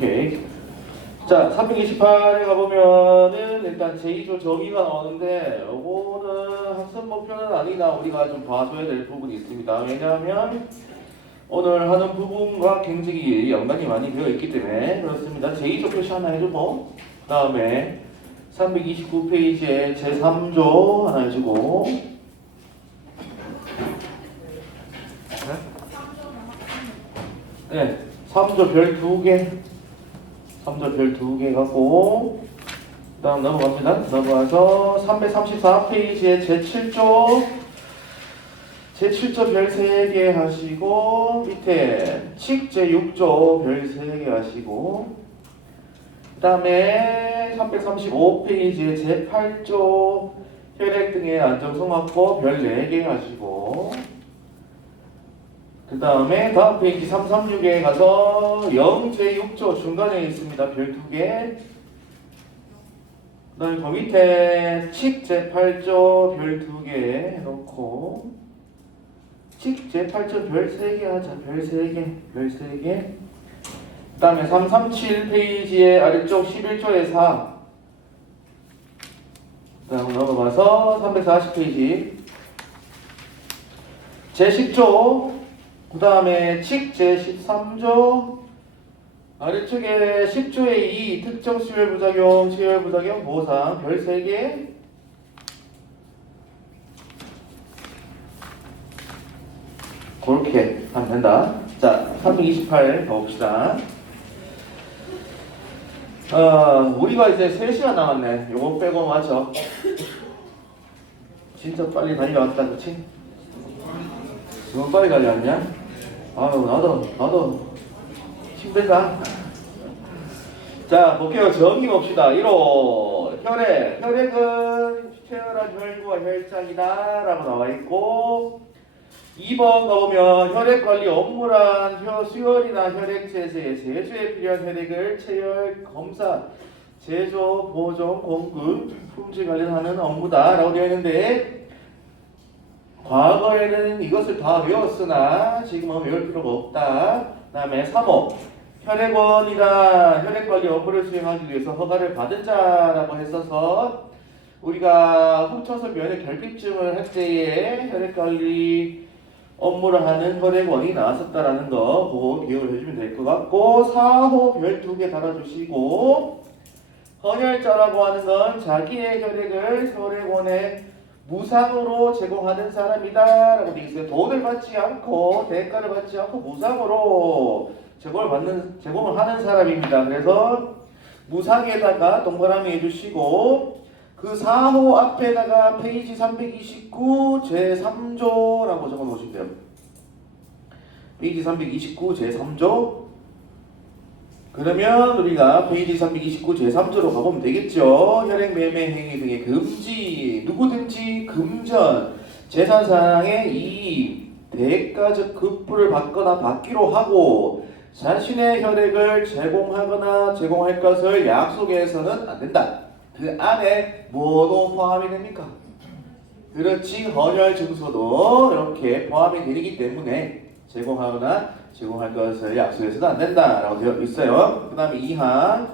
오케이. 자, 328에 가보면은 일단 제2조 정의가 나오는데 요거는 학습 목표는 아니나 우리가 좀 봐줘야 될 부분이 있습니다. 왜냐하면 오늘 하는 부분과 굉장히 연관이 많이 되어 있기 때문에 그렇습니다. 제2조 표시 하나 해주고 그 다음에 329페이지에 제3조 하나 해주고 네, 3조 별 2개 3조 별 2개 갖고 그 다음 넘어갑니다. 넘어가서 334페이지에 제7조 별 3개 하시고 밑에 칙 제6조 별 3개 하시고 그 다음에 335페이지에 제8조 혈액 등의 안정성확보 별 4개 하시고 그 다음에 다음 페이지 336에 가서 0 제6조 중간에 있습니다. 별 2개 그 다음에 그 밑에 칙 제8조 별 2개 해놓고 칙 제8조 별 3개 하자. 별 3개 별 3개 그 다음에 337페이지에 아래쪽 11조에 4 그 다음 넘어가서 340페이지 제10조 그 다음에 칙 제13조 아래쪽에 10조의 2 특정 수혈부작용, 치열부작용, 보상 별 3개 그렇게 하면 된다. 자, 328 가봅시다. 우리가 이제 3시간 남았네. 요거 빼고 맞죠? 진짜 빨리 달려왔다, 그치? 너무 빨리 달려왔냐? 아유, 나도 힘들다. 자, 볼게요. 정의 봅시다. 1호 혈액은 태어난 혈구와 혈장이다 라고 나와있고 2번 가보면 혈액관리 업무란 수혈이나 혈액제세, 제조에 필요한 혈액을 체열, 검사, 제조, 보존, 공급, 품질 관련하는 업무다 라고 되어 있는데 과거에는 이것을 다 외웠으나 지금은 외울 필요가 없다. 그 다음에 3호 혈액원이나 혈액관리 업무를 수행하기 위해서 허가를 받은 자라고 했어서 우리가 훔쳐서 면역 결핍증을 할 때에 혈액관리 업무를 하는 혈액원이 나왔었다라는 거 그거 기억을 해주면 될 것 같고 4호 별 2개 달아주시고 헌혈자라고 하는 건 자기의 혈액을 혈액원에 무상으로 제공하는 사람이다 라고 되어 있어요. 돈을 받지 않고 대가를 받지 않고 무상으로 제공을 하는 사람입니다. 그래서 무상에다가 동그라미 해주시고 그 4호 앞에다가 페이지 329 제3조라고 적어 놓으시면 돼요. 페이지 329 제3조 그러면 우리가 페이지 329 제3조로 가보면 되겠죠. 혈액 매매 행위 등의 금지, 누구든지 금전, 재산상의 이익, 대가적 급부를 받거나 받기로 하고 자신의 혈액을 제공하거나 제공할 것을 약속해서는 안 된다. 그 안에 뭐도 포함이 됩니까? 그렇지, 헌혈 증서도 이렇게 포함이 되기 때문에 제공하거나 제공할 것을 약속해서도 안 된다라고 되어 있어요. 그 다음에 2항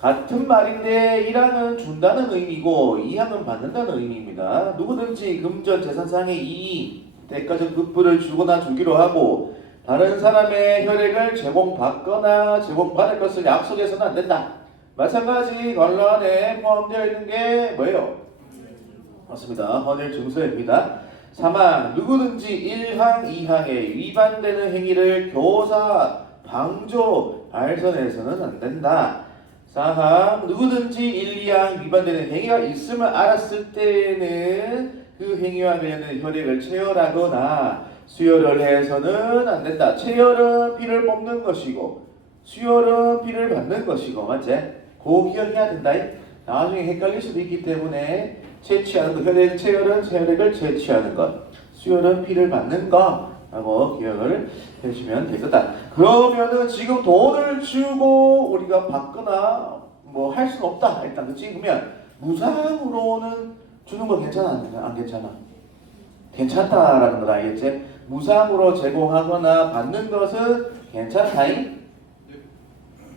같은 말인데 1항은 준다는 의미고 2항은 받는다는 의미입니다. 누구든지 금전 재산상의 이익, 대가적 급부를 주거나 주기로 하고 다른 사람의 혈액을 제공받거나 제공받을 것을 약속해서는 안 된다. 마찬가지 관란에 포함되어 있는 게 뭐예요? 맞습니다. 헌혈 증서입니다. 3항 누구든지 1항, 2항에 위반되는 행위를 교사, 방조, 알선해서는 안 된다. 4항 누구든지 1, 2항 위반되는 행위가 있음을 알았을 때에는 그 행위와 관련된 혈액을 체열하거나 수혈을 해서는 안 된다. 체열은 피를 뽑는 것이고 수혈은 피를 받는 것이고 맞지? 그거 기억해야 된다. 나중에 헷갈릴 수도 있기 때문에 채취하는 것, 체열은 혈액을 채취하는 것, 수혈은 피를 받는 것라고 기억을 해주면 되겠다. 그러면은 지금 돈을 주고 우리가 받거나 뭐 할 수는 없다. 일단 그치? 그러면 무상으로는 주는 거 괜찮아? 안 괜찮아? 괜찮다라는 걸 알겠지? 무상으로 제공하거나 받는 것은 괜찮다잉?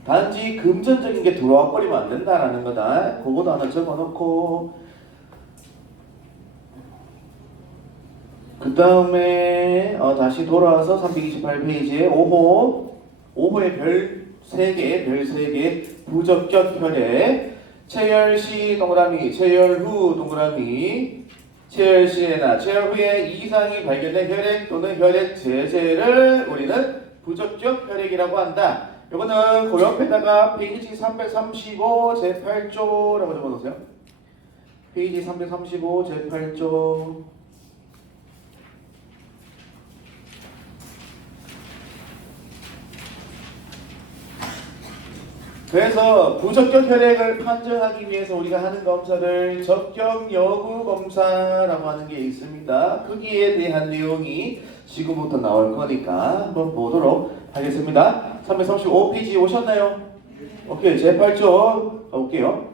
단지 금전적인 게 들어와 버리면 안 된다라는 거다. 그거도 하나 적어놓고 그 다음에 다시 돌아와서 328페이지에 5호의 별 3개, 별 3개 부적격 혈액 체열시 동그라미, 체열 후 동그라미 체열시에나 체열 후에 이상이 발견된 혈액 또는 혈액 제제를 우리는 부적격 혈액이라고 한다. 이거는 그 옆에다가 페이지 335 제8조라고 적어놓으세요. 페이지 335 제8조 그래서 부적격 혈액을 판정하기 위해서 우리가 하는 검사를 적격 여부 검사라고 하는 게 있습니다. 거기에 대한 내용이 지금부터 나올 거니까 한번 보도록 하겠습니다. 335페이지 오셨나요? 오케이, 제8조 가볼게요.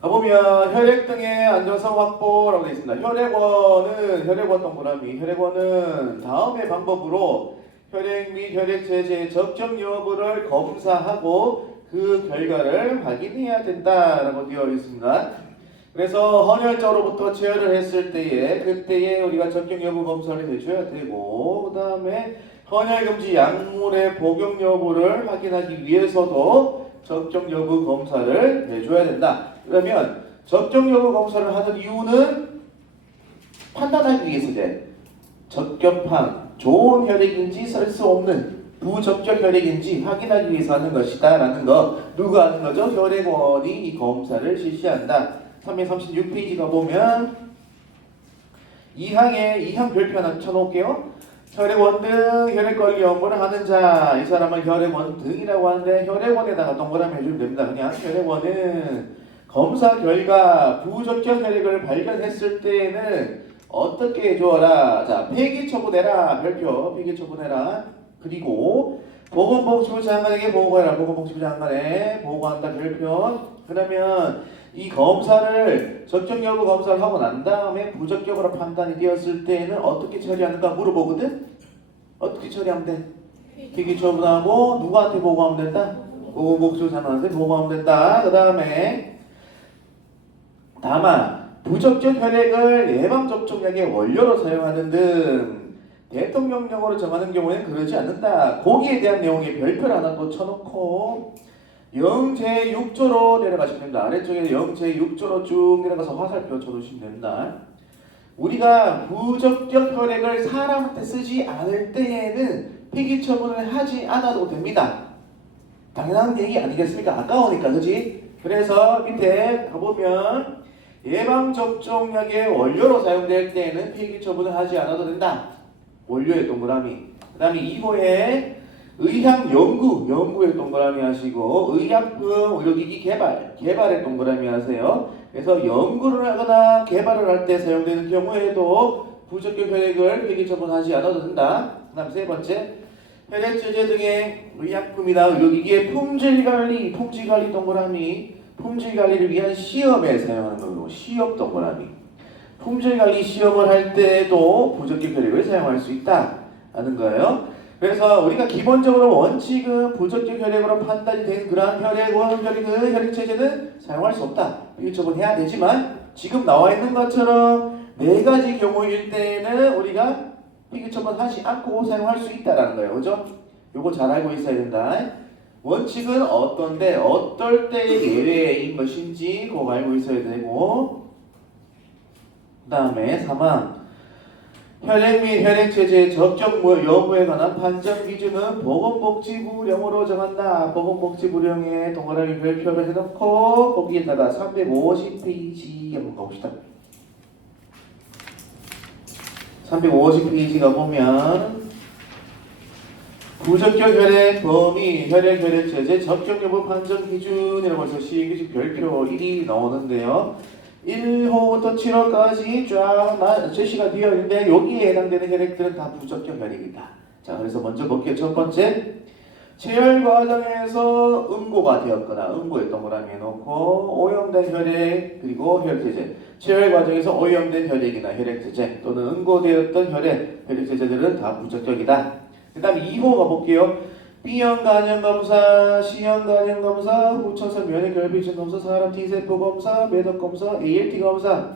가보면 혈액 등의 안전성 확보라고 되어 있습니다. 혈액원 동그라미, 혈액원은 다음의 방법으로 혈액 및 혈액 제제의 적정 여부를 검사하고 그 결과를 확인해야 된다라고 되어 있습니다. 그래서 헌혈자로부터 체열을 했을 때에 그때에 우리가 적정 여부 검사를 해줘야 되고 그 다음에 헌혈 금지 약물의 복용 여부를 확인하기 위해서도 적정 여부 검사를 해줘야 된다. 그러면 적정 여부 검사를 하는 이유는 판단하기 위해서 적격한 좋은 혈액인지 쓸 수 없는 부적격 혈액인지 확인하기 위해서 하는 것이다 라는 거. 누가 하는 거죠? 혈액원이 이 검사를 실시한다. 336페이지 가보면 2항 별표 하나 쳐놓을게요. 혈액원 등 혈액관리 업무를 하는 자, 이 사람을 혈액원 등이라고 하는데 혈액원에다가 동그라미 해주면 됩니다. 그냥 혈액원은 검사 결과 부적격 혈액을 발견했을 때에는 어떻게 해줘라. 자, 폐기 처분해라. 별표 폐기 처분해라. 그리고 보건복지부 장관에게 보고해라. 보건복지부 장관에 보고한다. 별표. 그러면 이 검사를 적정 여부 검사를 하고 난 다음에 부적격으로 판단이 되었을 때는 어떻게 처리하는가 물어보거든. 어떻게 처리하면 돼? 폐기 처분하고 누구한테 보고하면 된다? 보건복지부 장관한테 보고하면 된다. 그 다음에 다만 부적격 혈액을 예방접종약의 원료로 사용하는 등 대통령령으로 정하는 경우에는 그러지 않는다. 거기에 대한 내용의 별표를 하나 또 쳐놓고 0제6조로 내려가시면 됩니다. 아래쪽에 0제6조로 쭉 내려가서 화살표 쳐두시면 됩니다. 우리가 부적격 혈액을 사람한테 쓰지 않을 때에는 폐기 처분을 하지 않아도 됩니다. 당연한 얘기 아니겠습니까? 아까우니까, 그지? 그래서 밑에 가보면 예방접종약의 원료로 사용될 때에는 폐기 처분을 하지 않아도 된다. 원료의 동그라미. 그 다음에 2호에 의학연구의 동그라미 하시고 의약품, 의료기기 개발의 동그라미 하세요. 그래서 연구를 하거나 개발을 할 때 사용되는 경우에도 부적격 혈액을 폐기 처분하지 않아도 된다. 그 다음 세 번째, 혈액 제제 등의 의약품이나 의료기기의 품질관리 동그라미. 품질관리를 위한 시험에 사용하는 거고 시험 동그라미. 품질관리 시험을 할 때에도 부적격 혈액을 사용할 수 있다 하는 거예요. 그래서 우리가 기본적으로 원칙은 부적격 혈액으로 판단이 된 그러한 혈액 제제는 사용할 수 없다. 폐기 처분해야 되지만 지금 나와 있는 것처럼 네 가지 경우일 때는 우리가 폐기 처분하지 않고 사용할 수 있다라는 거예요. 그죠? 요거 잘 알고 있어야 된다. 원칙은 어떤데 어떨 때 예외인 것인지 그거 알고 있어야 되고 그 다음에 3항 혈액 및 혈액 제제의 적정 여부에 관한 판정 기준은 보건복지부령으로 정한다. 보건복지부령에 동그라미 별표를 해놓고 거기에다가 350페이지 한번 가봅시다. 350페이지 가보면 부적격 혈액 범위, 혈액 제제 적정 여부 판정 기준이라고 해서 시행규칙 별표 1이 나오는데요. 1호부터 7호까지 쫙 제시가 되어 있는데 여기에 해당되는 혈액들은 다 부적격 혈액이다. 자, 그래서 먼저 볼게요. 첫 번째, 체열 과정에서 응고가 되었거나 응고의 동그라미 해놓고 오염된 혈액 그리고 혈액 제제. 체열 과정에서 오염된 혈액이나 혈액 제제 또는 응고되었던 혈액 제제들은 다 부적격이다. 그 다음에 2호 가볼게요. B형 간염 검사, C형 간염 검사, 후천성 면역 결핍증 검사, 사람 T세포 검사, 매독 검사, ALT 검사.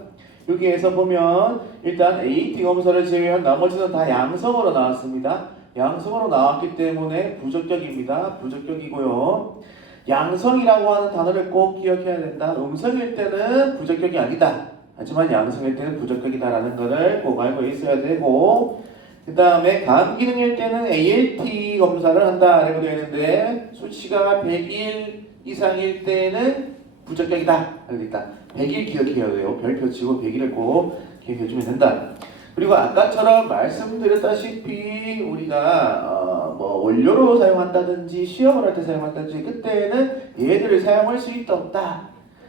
여기에서 보면 일단 AT 검사를 제외한 나머지는 다 양성으로 나왔습니다. 양성으로 나왔기 때문에 부적격입니다. 부적격이고요. 양성이라고 하는 단어를 꼭 기억해야 된다. 음성일 때는 부적격이 아니다. 하지만 양성일 때는 부적격이다라는 것을 꼭 알고 있어야 되고, 그 다음에 감기능일 때는 ALT 검사를 한다라고 되어 있는데 수치가 100일 이상일 때는 부적격이다. 일단 100일 기억해야 돼요. 별표 치고 100일을 꼭 기억해주면 된다. 그리고 아까처럼 말씀드렸다시피 우리가 뭐 원료로 사용한다든지 시험을 할 때 사용한다든지 그때는 얘들을 사용할 수 있다 없다.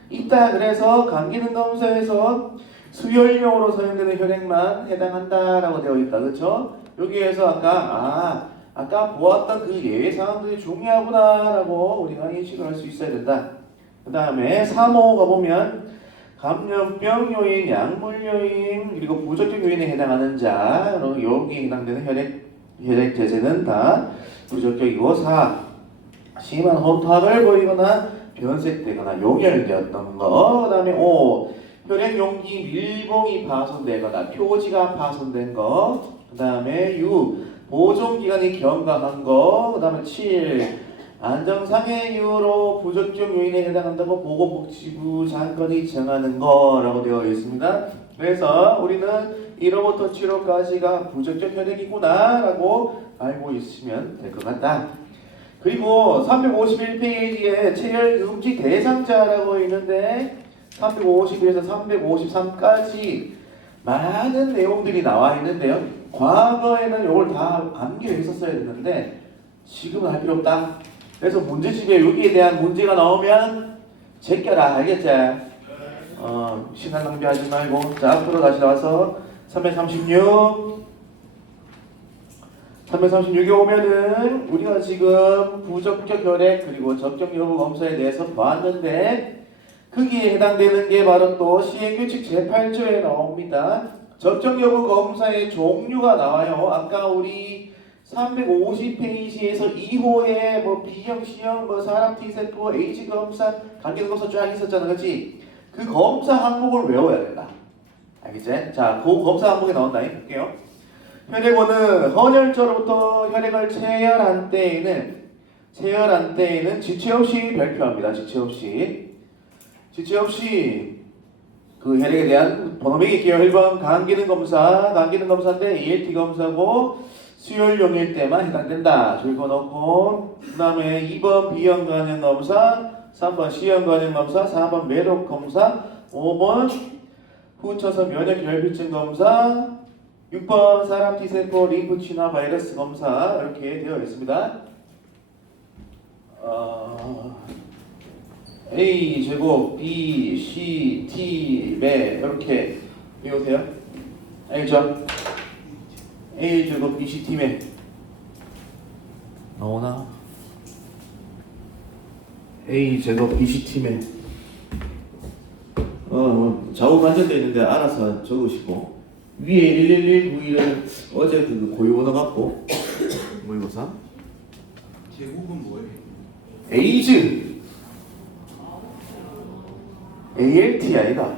있다. 그래서 감기능 검사에서 수혈용으로 사용되는 혈액만 해당한다라고 되어 있다. 그렇죠? 여기에서 아까 보았던 그 예외 사항들이 중요하구나라고 우리가 인식을 할 수 있어야 된다. 그 다음에 3호 가보면 감염병 요인, 약물 요인, 그리고 부적격 요인에 해당하는 자, 여기에 해당되는 혈액 제제는 다 부적격이고 4. 심한 혼탁을 보이거나 변색되거나 용혈되었던 거. 그 다음에 5. 혈액 용기 밀봉이 파손되거나 표지가 파손된 거. 그 다음에 6. 보존기간이 경과한 거. 그 다음에 7. 안정상해 이유로 부적격 요인에 해당한다고 보건복지부 장관이 정하는 거라고 되어 있습니다. 그래서 우리는 1호부터 7호까지가 부적격 혈액이구나 라고 알고 있으면 될 것 같다. 그리고 351페이지에 체열 금지 대상자라고 있는데 351에서 353까지 많은 내용들이 나와 있는데요. 과거에는 이걸 다 암기를 했었어야 됐는데 지금은 할 필요 없다. 그래서 문제집에 여기에 대한 문제가 나오면 제껴라. 알겠지? 시간 낭비하지 말고. 자, 앞으로 다시 나와서 336에 오면은 우리가 지금 부적격 혈액 그리고 적격 여부 검사에 대해서 봤는데 거기에 해당되는 게 바로 또 시행규칙 제8조에 나옵니다. 적격 여부 검사의 종류가 나와요. 아까 우리 350페이지에서 2호에 뭐 B형, C형, 뭐 사람 T세포, H 검사, 감기능 검사 쫙 있었잖아, 그렇지? 그 검사 항목을 외워야 된다. 알겠지? 자, 그 검사 항목이 나온다. 볼게요. 혈액원은 헌혈자로부터 혈액을 체열한 때에는 지체 없이 발표합니다. 지체 없이 그 혈액에 대한 번호명이 있게요. 1번 감기능 검사인데 ALT 검사고 수혈용일 때만 해당된다. 적어놓고 그 다음에 2번 B형 간염 검사, 3번 C형 간염 검사, 4번 매독 검사, 5번 후천성 면역 결핍증 검사, 6번 사람 T세포 림프 친화 바이러스 검사 이렇게 되어 있습니다. A 제곱 B, C, T, 매 이렇게 외우세요. 알죠? A 제곱 B, C, T, 매 나오나? A 제곱 B, C, T, 매 좌우 반전되어 있는데 알아서 적으시고 위에 11191은 어제 그 고유번호 갖고 모의고사 제국은 뭐예요? 에이즈 ALT 아이가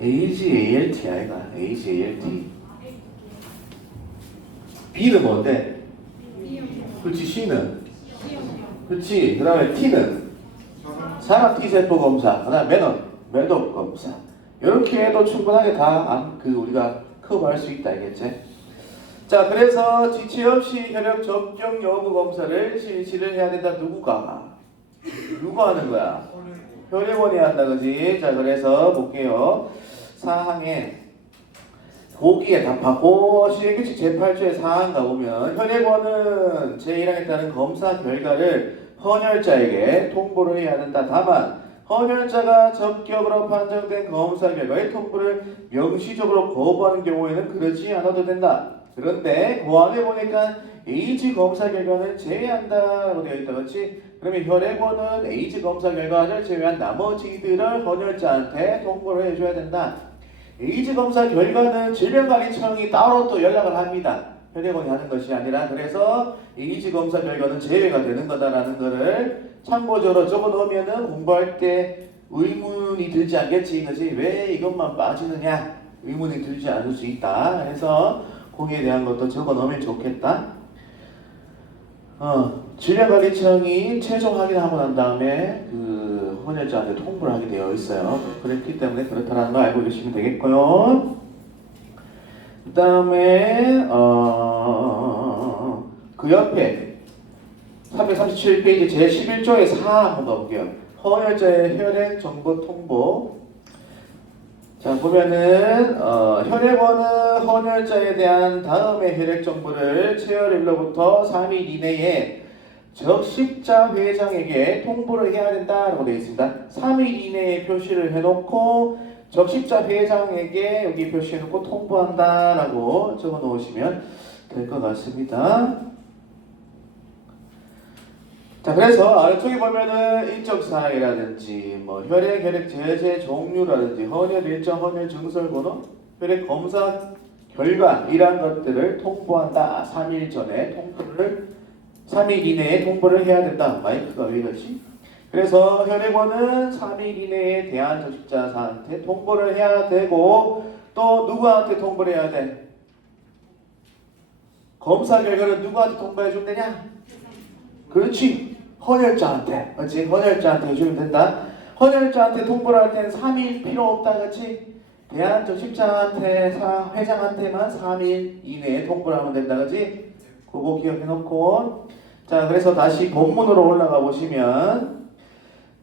에이즈 ALT 아이가 에이즈 ALT B는 뭔데? 그렇지. C는? 그렇지. 그 다음에 T는? 산화 T세포 검사, 그 다음에 매독 검사 이렇게 해도 충분하게 다 우리가 커버할 수 있다. 알겠지? 자, 그래서 지체 없이 혈액 적격 여부 검사를 실시를 해야 된다. 누가 하는 거야? 혈액원이 한다. 그지? 자, 그래서 볼게요. 사항에 보기에 답하고 시행규칙 제8조의 사항 가보면 혈액원은 제1항에 따른 검사 결과를 헌혈자에게 통보를 해야 된다. 다만 헌혈자가 적격으로 판정된 검사 결과의 통보를 명시적으로 거부하는 경우에는 그러지 않아도 된다. 그런데 그 안에 보니까 에이즈 검사 결과는 제외한다라고 되어 있다. 그렇지? 그러면 혈액원은 에이즈 검사 결과를 제외한 나머지들을 헌혈자한테 통보를 해줘야 된다. 에이즈 검사 결과는 질병관리청이 따로 또 연락을 합니다. 혈액원이 하는 것이 아니라 그래서 이지 검사 결과는 제외가 되는 거다라는 거를 참고적으로 적어 놓으면은 공부할 때 의문이 들지 않겠지, 그지? 왜 이것만 빠지느냐? 의문이 들지 않을 수 있다. 그래서 거기에 대한 것도 적어 놓으면 좋겠다. 질병관리청이 최종 확인하고 난 다음에 그 헌혈자한테 통보를 하게 되어 있어요. 그렇기 때문에 그렇다는 걸 알고 계시면 되겠고요. 그 다음에 그 옆에 337페이지 제11조의 4 한번 가볼게요. 헌혈자의 혈액 정보 통보. 자, 보면은 혈액원은 헌혈자에 대한 다음의 혈액 정보를 체열일로부터 3일 이내에 적십자 회장에게 통보를 해야 된다라고 되어 있습니다. 3일 이내에 표시를 해놓고 적십자 회장에게 여기 표시해놓고 통보한다라고 적어 놓으시면 될 것 같습니다. 자, 그래서 아래쪽에 보면은 인적 사항이라든지 뭐 혈액 제제 종류라든지 헌혈 일정, 헌혈 증설 번호, 혈액 검사 결과 이러한 것들을 통보한다. 3일 전에 통보를 3일 이내에 통보를 해야 된다. 마이크가 왜 이러지? 그래서 혈액원은 3일 이내에 대한적십자사한테 통보를 해야 되고 또 누구한테 통보를 해야 돼? 검사 결과를 누구한테 통보해 주면 되냐? 그렇지. 헌혈자한테. 그렇지. 헌혈자한테 해주면 된다. 헌혈자한테 통보를 할 때는 3일 필요 없다. 그렇지. 대한적십자한테 회장한테만 3일 이내에 통보를 하면 된다. 그렇지. 그거 기억해 놓고. 자, 그래서 다시 본문으로 올라가 보시면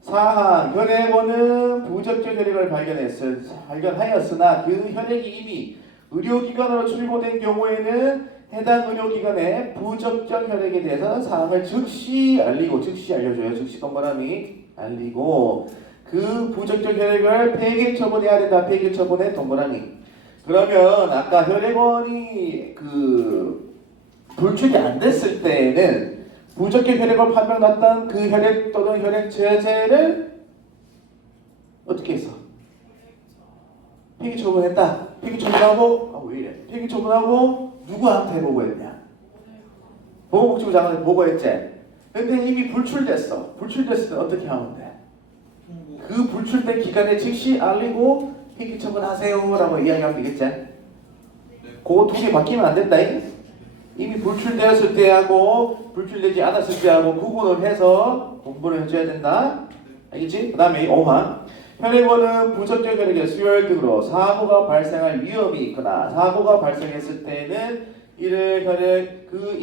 사항 혈액원은 부적절 혈액을 발견하였으나 그 혈액이 이미 의료기관으로 출고된 경우에는 해당 의료기관의 부적절 혈액에 대해서 사항을 즉시 알려줘요. 즉시 동그라미 알리고 그 부적절 혈액을 폐기 처분해야 된다. 폐기 처분에 동그라미. 그러면 아까 혈액원이 그 불출이 안 됐을 때에는 부적격 혈액을 판명났던 그 혈액 또는 혈액 제제를 어떻게 했어? 폐기 처분했다. 폐기 처분하고 왜 이래? 폐기 처분하고 누구한테 보고했냐? 보건복지부 장관한테 보고했지. 근데 이미 불출됐어. 불출됐을 때 어떻게 하면 돼? 그 불출된 기간에 즉시 알리고 폐기 처분하세요라고 이야기하면 되겠지. 그거 두 개 바뀌면 안 된다. 이미 불출되었을 때하고 불출되지 않았을 때하고 구분을 해서 공부를 해줘야 된다. 알겠지? 그 다음에 5항 혈액원은 부적격 혈액의 수혈 등으로 사고가 발생할 위험이 있거나 사고가 발생했을 때는 이를 그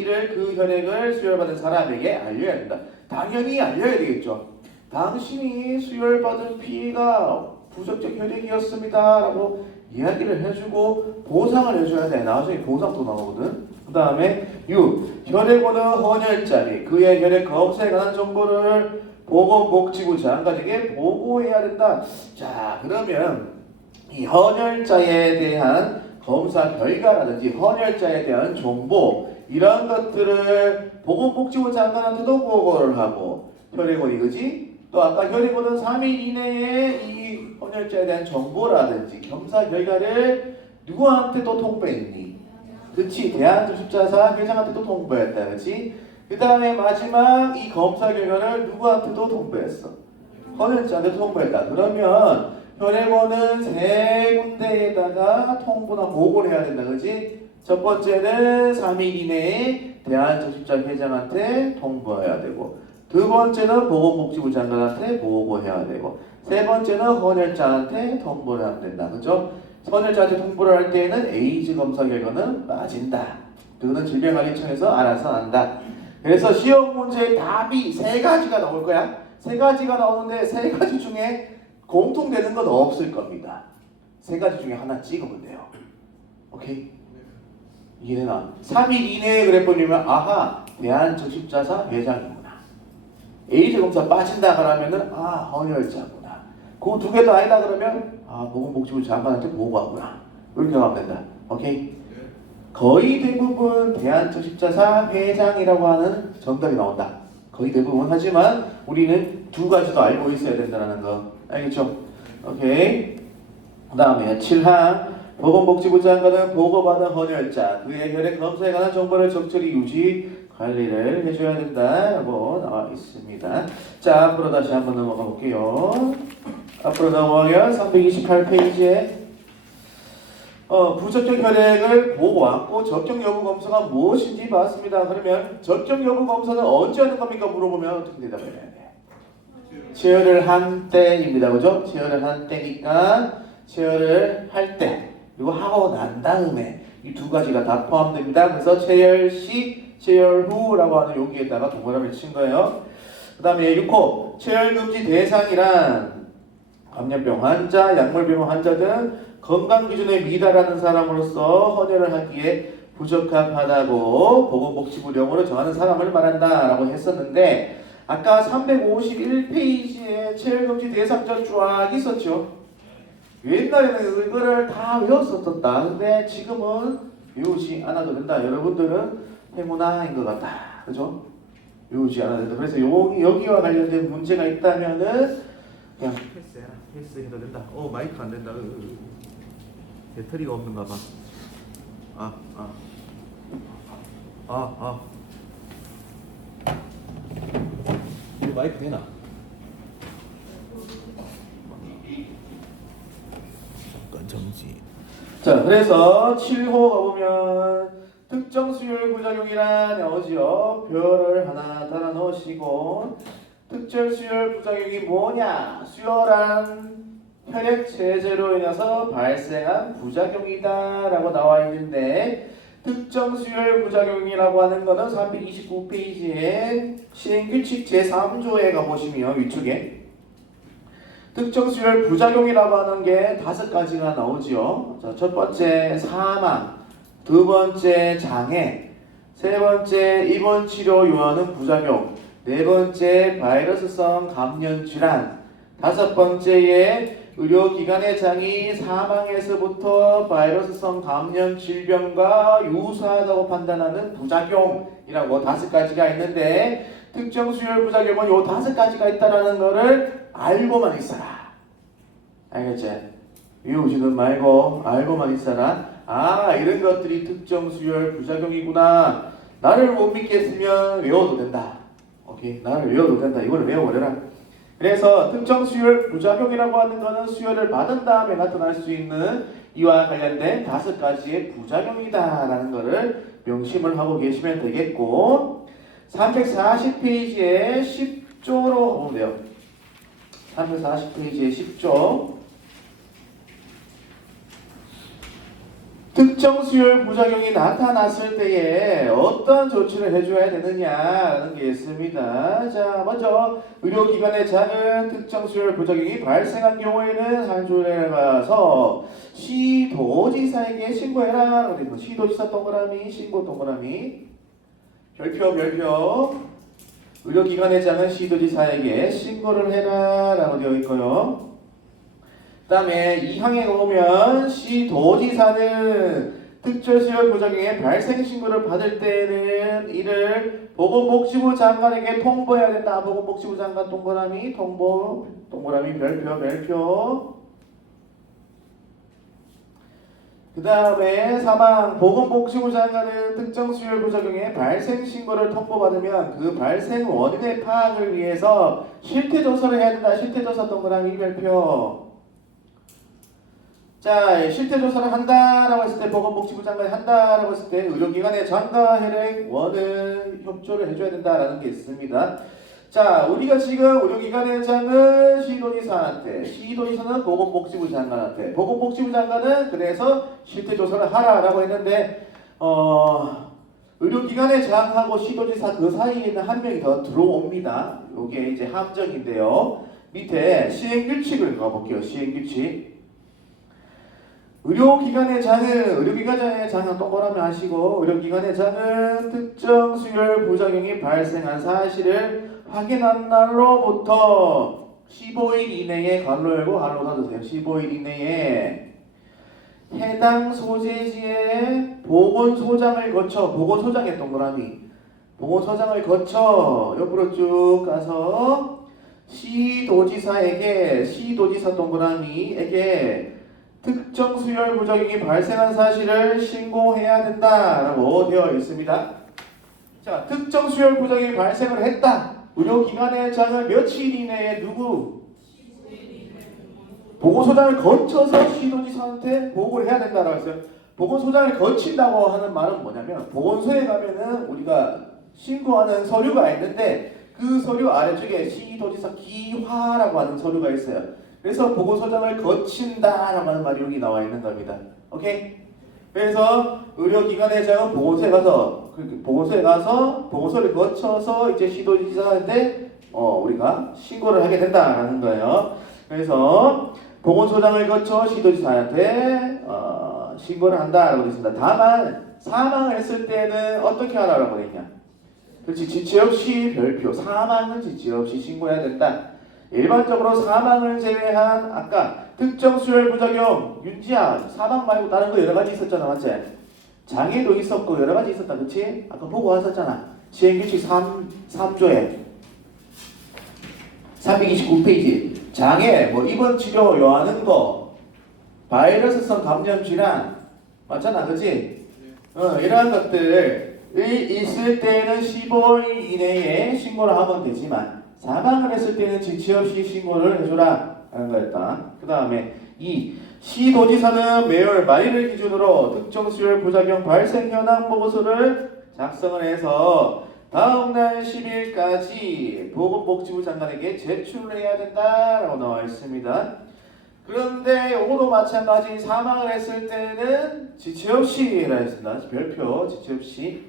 혈액을 수혈받은 사람에게 알려야 된다. 당연히 알려야 되겠죠. 당신이 수혈받은 피가 부적격 혈액이었습니다 라고 이야기를 해주고 보상을 해줘야 돼. 나중에 보상도 나오거든. 그 다음에 6. 혈액원은 헌혈자 및 그의 혈액 검사에 관한 정보를 보건복지부 장관에게 보고해야 된다. 자, 그러면 이 헌혈자에 대한 검사 결과라든지 헌혈자에 대한 정보 이런 것들을 보건복지부 장관한테도 보고를 하고 혈액원이 그지? 또 아까 혈액원은 3일 이내에 이 헌혈자에 대한 정보라든지 검사 결과를 누구한테 또 통보했니? 그치? 대한적십자사 회장한테도 통보했다. 그치? 그 다음에 마지막 이 검사 결과를 누구한테도 통보했어? 헌혈자한테도 통보했다. 그러면 혈액원은 세 군데에다가 통보나 보고를 해야 된다. 그치? 첫 번째는 3일 이내에 대한적십자 회장한테 통보해야 되고 두 번째는 보건복지부 장관한테 보고해야 되고 세 번째는 헌혈자한테 통보를 하면 된다. 그죠? 헌혈자한테 통보를 할 때에는 에이즈 검사 결과는 빠진다. 그거는 질병관리청에서 알아서 한다. 그래서 시험 문제의 답이 세 가지가 나올 거야. 세 가지가 나오는데 세 가지 중에 공통되는 건 없을 겁니다. 세 가지 중에 하나 찍으면 돼요. 오케이? 이해되나? 3일 이내에 그랬더니면 아하 대한적십자사 회장이구나. 에이즈 검사 빠진다 그러면은 헌혈자구나. 그 두 개도 아니다 그러면 보건복지부 장관한테 보고하구나. 이렇게 하면 된다. 오케이? 거의 대부분 대한적십자사 회장이라고 하는 정답이 나온다. 거의 대부분. 하지만 우리는 두 가지도 알고 있어야 된다는 거. 알겠죠? 오케이. 그 다음에 7항 보건복지부 장관은 보고받은 헌혈자 그의 혈액 검사에 관한 정보를 적절히 유지 관리를 해줘야 된다고 나와 있습니다. 자, 앞으로 다시 한번 넘어가 볼게요. 앞으로 넘어가면 328페이지에 부적격 혈액을 보고 왔고 적격 여부 검사가 무엇인지 봤습니다. 그러면 적격 여부 검사는 언제 하는 겁니까? 물어보면 어떻게 대답해야 돼? 체열을 한 때입니다. 그죠? 체열을 한 때니까 체열을 할 때 그리고 하고 난 다음에 이 두 가지가 다 포함됩니다. 그래서 체열 시, 체열 후라고 하는 여기에다가 동그라미를 친 거예요. 그 다음에 6호 체열 금지 대상이란 감염병 환자, 약물병 환자 등 건강 기준에 미달하는 사람으로서 헌혈을 하기에 부적합하다고 보건복지부령으로 정하는 사람을 말한다라고 했었는데 아까 351페이지에 체열금지 대상자 쫙 있었죠. 옛날에는 이거를 다 외웠었다. 근데 지금은 외우지 않아도 된다. 여러분들은 행운아인 것 같다. 그죠? 외우지 않아도 된다. 그래서 여기와 관련된 문제가 있다면은 그냥 패스해라. 패스해도 된다. 마이크 안 된다. 배터리가 없는가 봐. 이 마이크 되나? 잠깐 정지. 자, 그래서 7호 가보면 특정 수열 부작용이란 나오지요. 별을 하나 달아 넣으시고 특정 수열 부작용이 뭐냐? 수열한 혈액 체제로 인해서 발생한 부작용이다라고 나와 있는데 특정 수열 부작용이라고 하는 거는 329페이지에 시행규칙 제3조에 가보시면 위쪽에 특정 수열 부작용이라고 하는 게 5가지가 나오지요. 자, 첫 번째 사망, 두 번째 장애, 세 번째 입원 치료 요하는 부작용, 네 번째 바이러스성 감염 질환, 다섯 번째에 의료기관의 장이 사망에서부터 바이러스성 감염 질병과 유사하다고 판단하는 부작용이라고 5가지가 있는데 특정 수열 부작용은 요 5가지가 있다라는 거를 알고만 있어라. 알겠지? 외우지는 말고 알고만 있어라. 이런 것들이 특정 수열 부작용이구나. 나를 못 믿겠으면 외워도 된다. 오케이, 나를 외워도 된다. 이거를 외워버려라. 그래서 특정 수열 부작용이라고 하는 것은 수혈을 받은 다음에 나타날 수 있는 이와 관련된 5가지의 부작용이다라는 것을 명심을 하고 계시면 되겠고 340페이지에 10조로 보면 돼요. 340페이지에 10조 특정 수열 부작용이 나타났을 때에 어떤 조치를 해줘야 되느냐라는 게 있습니다. 자, 먼저 의료기관의 작은 특정 수열 부작용이 발생한 경우에는 한 조에 가서 시도지사에게 신고해라. 시도지사 동그라미, 신고 동그라미, 별표. 의료기관의 작은 시도지사에게 신고를 해라라고 되어 있고요. 그 다음에 2항에 보면 시도지사는 특정 수열 부작용의 발생 신고를 받을 때는 이를 보건복지부 장관에게 통보해야 된다. 보건복지부 장관 동그라미 통보 동그라미 별표. 그 다음에 3항 보건복지부 장관은 특정 수열 부작용의 발생 신고를 통보받으면 그 발생 원인의 파악을 위해서 실태조사를 해야 된다. 실태조사 동그라미 별표. 자, 실태조사를 한다라고 했을 때 보건복지부 장관이 한다라고 했을 때 의료기관의 장과 혈액원은 협조를 해줘야 된다라는 게 있습니다. 자, 우리가 지금 의료기관의 장은 시도지사한테, 시도지사는 보건복지부 장관한테, 보건복지부 장관은 그래서 실태조사를 하라라고 했는데 의료기관의 장하고 시도지사 그 사이에는 한 명이 더 들어옵니다. 이게 이제 함정인데요. 밑에 시행규칙을 가볼게요. 시행규칙. 의료기관의 장은 동그라미 하시고 의료기관의 장은 특정 수열 부작용이 발생한 사실을 확인한 날로부터 15일 이내에 가로 열고 가로 닫으세요. 15일 이내에 해당 소재지의 보건소장을 거쳐 보건소장의 동그라미 보건소장을 거쳐 옆으로 쭉 가서 시도지사 동그라미에게 특정 수혈 부작용이 발생한 사실을 신고해야 된다라고 되어 있습니다. 자, 특정 수혈 부작용이 발생을 했다. 의료기관의장은 며칠 이내에 누구? 보건소장을 거쳐서 시도지사한테 보고를 해야 된다라고 했어요. 보건소장을 거친다고 하는 말은 뭐냐면 보건소에 가면은 우리가 신고하는 서류가 있는데 그 서류 아래쪽에 시도지사 기화라고 하는 서류가 있어요. 그래서 보건소장을 거친다라고 하는 말이 여기 나와 있는 겁니다. 오케이? 그래서 의료기관의장은 보건소에 가서 보건소를 거쳐서 이제 시도지사한테 우리가 신고를 하게 된다라는 거예요. 그래서 보건소장을 거쳐 시도지사한테 신고를 한다라고 되어 있습니다. 다만 사망을 했을 때는 어떻게 하라고 되어 있냐? 그렇지, 지체 없이 별표. 사망은 지체 없이 신고해야 된다. 일반적으로 사망을 제외한 아까 특정 수혈 부작용 윤지야 사망 말고 다른 거 여러 가지 있었잖아, 맞지? 장애도 있었고 여러 가지 있었다, 그렇지? 아까 보고 왔었잖아. 시행규칙 3조에 329페이지 장애, 뭐 입원 치료 요하는 거, 바이러스성 감염 질환 맞잖아, 그렇지? 이러한 것들이 있을 때는 15일 이내에 신고를 하면 되지만 사망을 했을 때는 지체 없이 신고를 해줘라 하는 거였다. 그 다음에 이 시도지사는 매월 말일을 기준으로 특정 수혈 부작용 발생 현황 보고서를 작성을 해서 다음날 10일까지 보건복지부 장관에게 제출을 해야 된다라고 나와 있습니다. 그런데 이것도 마찬가지 사망을 했을 때는 지체 없이 해라 했습니다. 별표 지체 없이.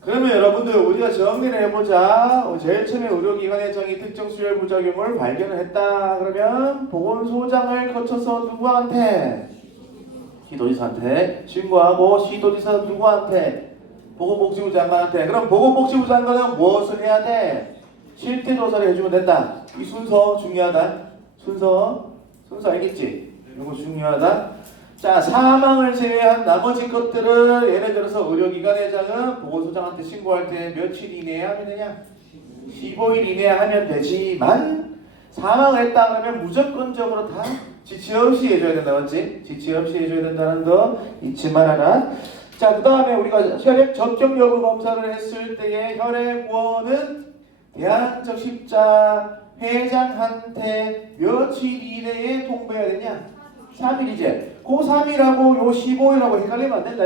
그러면 여러분들 우리가 정리를 해보자. 제일 처음에 의료기관의장이 특정 수혈 부작용을 발견을 했다. 그러면 보건소장을 거쳐서 누구한테? 시도지사한테 신고하고 시도지사 누구한테? 보건복지부 장관한테. 그럼 보건복지부 장관은 무엇을 해야 돼? 실태조사를 해주면 된다. 이 순서 중요하다. 순서 알겠지? 이거 중요하다. 자, 사망을 제외한 나머지 것들은 예를 들어서 의료기관의장은 보건소장한테 신고할 때 며칠 이내에 하면 되냐? 15일 이내에 하면 되지만 사망을 했다 그러면 무조건적으로 다 지체 없이 해줘야 된다, 맞지? 지체 없이 해줘야 된다는 거 잊지 말아라. 자, 그 다음에 우리가 혈액 적격 여부 검사를 했을 때의 혈액원은 대한적십자 회장한테 며칠 이내에 통보해야 되냐? 3일이지. 그 3일하고 요 15일하고 헷갈리면 안 된다.